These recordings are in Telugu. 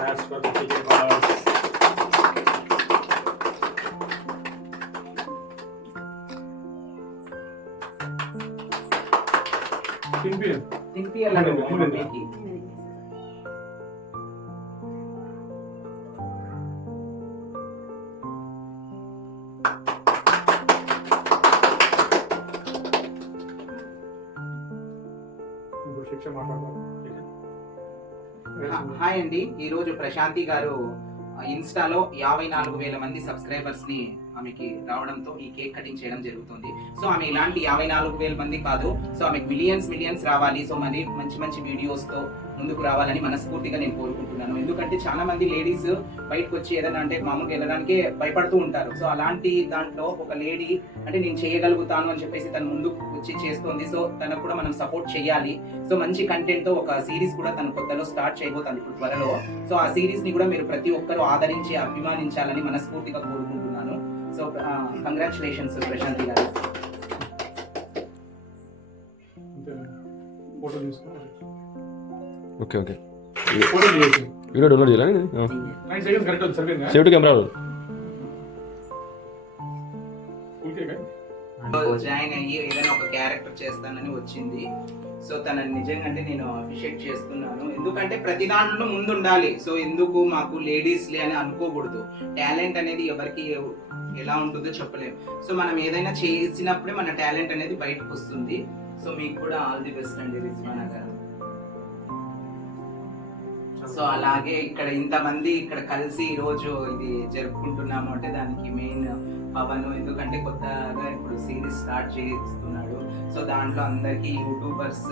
Congrats for the ticket followers. తినిపియాలి మమ్మీకి. హాయ్ అండి, ఈరోజు ప్రశాంతి గారు ఇన్స్టాలో 54,000 మంది సబ్స్క్రైబర్స్ ని ఆమెకి రావడంతో ఈ కేక్ కటింగ్ చేయడం జరుగుతుంది. సో ఆమె ఇలాంటి 54,000 మంది కాదు, సో ఆమెకు మిలియన్స్ రావాలి. సో మరి మంచి వీడియోస్ తో ముందుకు రావాలని మనస్ఫూర్తిగా నేను కోరుకుంటున్నాను. ఎందుకంటే చాలా మంది లేడీస్ బయటకు వచ్చి ఏదైనా అంటే మామూలుగా వెళ్ళడానికే భయపడుతూ ఉంటారు. సో అలాంటి దాంట్లో ఒక లేడీ అంటే నేను చేయగలుగుతాను అని చెప్పేసి తను ముందుకు వచ్చి చేస్తోంది. సో తనకు కూడా మనం సపోర్ట్ చేయాలి. సో మంచి కంటెంట్ తో ఒక సిరీస్ కూడా తన కొత్తలో స్టార్ట్ చేయబోతుంది ఇప్పుడు త్వరలో. సో ఆ సిరీస్ ని కూడా మీరు ప్రతి ఒక్కరు ఆదరించి అభిమానించాలని మనస్ఫూర్తిగా కోరుకుంటున్నాను. సో కంగ్రాచులేషన్స్ ప్రశాంతి గారు. ఓకే ఓకే వీడియో డౌన్లోడ్ చేయాలి. సేవ్ టు కెమెరా జాయిన్ అయ్యి ఏదైనా ఒక క్యారెక్టర్ చేస్తానని వచ్చింది. సో తన నిజంగా అంటే నేను అప్రిషియేట్ చేస్తున్నాను. ఎందుకంటే ప్రతి దాంట్లో ముందు ఉండాలి. సో ఎందుకు మాకు లేడీస్లే అని అనుకోకూడదు. టాలెంట్ అనేది ఎవరికి ఎలా ఉంటుందో చెప్పలేము. సో మనం ఏదైనా చేసినప్పుడే మన టాలెంట్ అనేది బయటకు వస్తుంది. సో మీకు కూడా ఆల్ ది బెస్ట్ అండి రిజ్వానా గారు. సో అలాగే ఇక్కడ ఇంతమంది ఇక్కడ కలిసి ఈ రోజు ఇది జరుపుకుంటున్నాము అంటే దానికి మెయిన్ పవన్. ఎందుకంటే కొత్తగా ఇప్పుడు సిరీస్ స్టార్ట్ చేస్తున్నాడు. సో దాంట్లో అందరికి యూట్యూబర్స్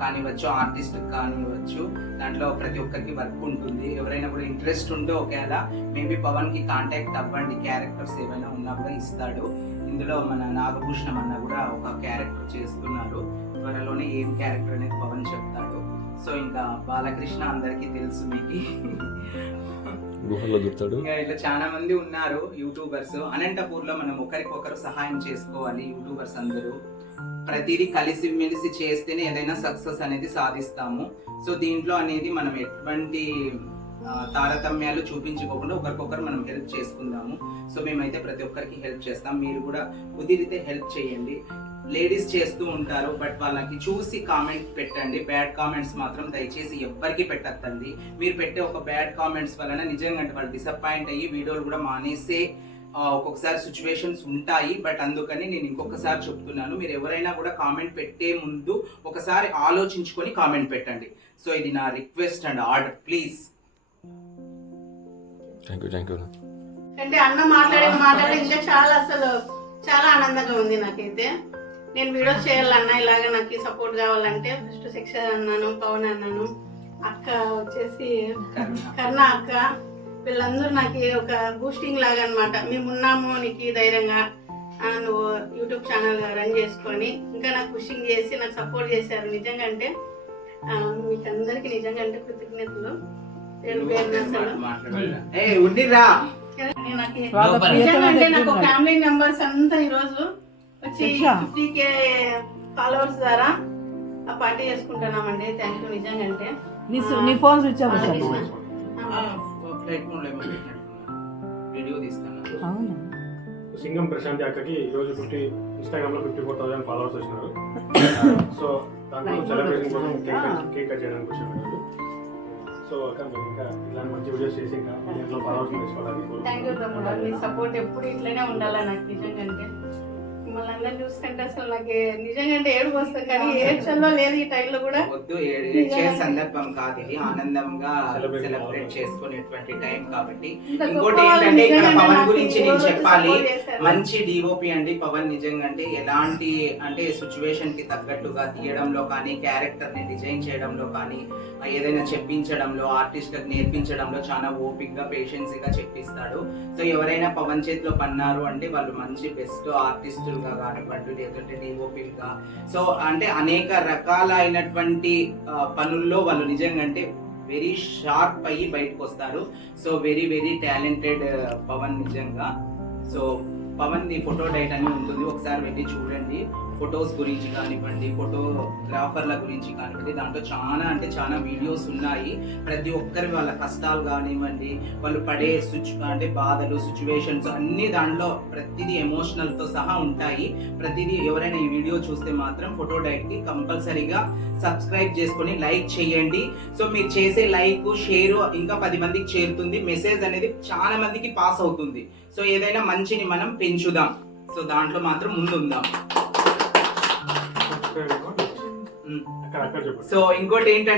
కానివచ్చు, ఆర్టిస్ట్ కానివచ్చు, దాంట్లో ప్రతి ఒక్కరికి వర్క్ ఉంటుంది. ఎవరైనా కూడా ఇంట్రెస్ట్ ఉంటే ఒకవేళ మేబీ పవన్ కి కాంటాక్ట్ అవ్వండి. క్యారెక్టర్స్ ఏమైనా ఉన్నా కూడా ఇస్తాడు. ఇందులో మన నాగభూషణం అన్న కూడా ఒక క్యారెక్టర్ చేస్తున్నారు. త్వరలోనే ఏం క్యారెక్టర్ అనేది పవన్ చెప్తాడు. సో ఇంకా బాలకృష్ణ అందరికి తెలుసు మీకు. ఇంకా ఇట్లా చాలా మంది ఉన్నారు యూట్యూబర్స్. అనంతపూర్ లో మనం ఒకరికొకరు సహాయం చేసుకోవాలి. యూట్యూబర్స్ అందరూ ప్రతిదీ కలిసి మెలిసి చేస్తేనే ఏదైనా సక్సెస్ అనేది సాధిస్తాము. సో దీంట్లో అనేది మనం ఎటువంటి తారతమ్యాలు చూపించుకోకుండా ఒకరికొకరు మనం హెల్ప్ చేసుకుందాము. సో మేమైతే ప్రతి ఒక్కరికి హెల్ప్ చేస్తాం. మీరు కూడా కుదిరితే హెల్ప్ చేయండి. లేడీస్ చేస్తూ ఉంటారు, బట్ వాళ్ళకి చూసి కామెంట్ పెట్టండి. బ్యాడ్ కామెంట్స్ మాత్రం దయచేసి ఎవ్వరికి పెట్టద్దండి. మీరు పెట్టే ఒక బ్యాడ్ కామెంట్స్ వలన నిజంగా వాళ్ళు డిసప్పాయింట్ అయ్యి వీడియోలు కూడా మానేసే ఒక్కొక్కసారి సిచ్యువేషన్స్ ఉంటాయి. బట్ అందుకని నేను ఇంకొకసారి చెప్తున్నాను, మీరు ఎవరైనా కూడా కామెంట్ పెట్టే ముందు ఒకసారి ఆలోచించుకొని కామెంట్ పెట్టండి. సో ఇది నా రిక్వెస్ట్ అండ్ ఆర్డర్, ప్లీజ్. అంటే అన్న మాట్లాడే ఇంకా చాలా ఆనందంగా ఉంది నాకైతే. నేను వీడియోస్ చేయాలన్నా ఇలాగ నాకు సపోర్ట్ కావాలంటే ఫస్ట్ శిక్ష అన్నాను, పవన్ అన్నాను, అక్క వచ్చేసి కర్ణ అక్క, వీళ్ళందరూ నాకు ఒక బూస్టింగ్ లాగా అనమాట. మేము ఉన్నాము నీకు ధైర్యంగా, నువ్వు యూట్యూబ్ ఛానల్ రన్ చేసుకొని ఇంకా నాకు పుషింగ్ చేసి నాకు సపోర్ట్ చేశారు. నిజంగా అంటే మీకు అందరికి నిజంగా అంటే కృతజ్ఞతలు. నాకు ఫ్యామిలీ మెంబర్స్ అంతా ఈరోజు వచ్చి 50K ఫాలోవర్స్ ద్వారా ఆ పార్టీ చేసుకుంటున్నామండి. Thank you. నిజంగా అంటే నీ phone switch off Singam Prashanthi అక్కకి ఈరోజు ఇన్స్టాగ్రామ్ లో 54,000 ఫాలోవర్స్ వచ్చినారు. సో దాంట్లో సెలబ్రేషన్ కోసం కేక్ కట్ చేయడానికి వచ్చాను. సో అక్క మీరు ఇంకా ఇలాంటి మంచి వీడియోస్ చేసి ఇంకా దీంట్లో ఫాలోవర్స్ చేసుకోవాలని. థ్యాంక్ యూ తమ్ముడు. మీ సపోర్ట్ ఎప్పుడు ఇట్లనే ఉండాలి నాకు. నిజంగా అంటే మిమ్మల్ని అందరూ చూస్తుంటే అసలు నాకు నిజంగా అంటే ఏడుపు వస్తుంది, కానీ ఏడ్చల్లో లేదు ఈ టైంలో కూడా. వద్దు, ఏడ్చే సందర్భం కాదు ఇది, ఆనందంగా సెలబ్రేట్ చేసుకునేటువంటి టైం కాబట్టి. ఇంకోటి ఏంటంటే ఇక్కడ పవన్ గురించి నేను చెప్పాలి. మంచి డిఓపి అండి పవన్. నిజంగా అంటే ఎలాంటి అంటే సిచ్యువేషన్ కి తగ్గట్టుగా తీయడంలో కానీ, క్యారెక్టర్ ని డిజైన్ చేయడంలో కానీ, ఏదైనా చెప్పించడంలో, ఆర్టిస్ట్ నేర్పించడంలో చాలా ఓపిక్ గా పేషెన్స్ గా చెప్పిస్తాడు. సో ఎవరైనా పవన్ చేతిలో పన్నారు అంటే వాళ్ళు మంచి బెస్ట్ ఆర్టిస్టులుగా కానివ్వండి, లేదంటే డిఓపిగా, సో అంటే అనేక రకాలైనటువంటి పనుల్లో వాళ్ళు నిజంగా అంటే వెరీ షార్ప్ అయ్యి బయటకు వస్తారు. సో వెరీ టాలెంటెడ్ పవన్ నిజంగా. So Pavan the photo diet అని ఉంటుంది, ఒకసారి వెళ్ళి చూడండి. ఫొటోస్ గురించి కానివ్వండి, ఫోటోగ్రాఫర్ల గురించి కానివ్వండి, దాంట్లో చాలా అంటే చాలా వీడియోస్ ఉన్నాయి. ప్రతి ఒక్కరి వాళ్ళ కష్టాలు కానివ్వండి, వాళ్ళు పడే అంటే బాధలు, సిచ్యువేషన్స్ అన్ని దాంట్లో ప్రతిదీ ఎమోషనల్తో సహా ఉంటాయి. ప్రతిదీ ఎవరైనా ఈ వీడియో చూస్తే మాత్రం ఫోటో డైట్కి కంపల్సరీగా సబ్స్క్రైబ్ చేసుకొని లైక్ చేయండి. సో మీరు చేసే లైక్, షేర్ ఇంకా 10 మందికి చేరుతుంది. మెసేజ్ అనేది చాలా మందికి పాస్ అవుతుంది. సో ఏదైనా మంచిని మనం పెంచుదాం. సో దాంట్లో మాత్రం ముందుందాం. అక్కడ చెప్పండి. సో ఇంకోటి ఏంటంటే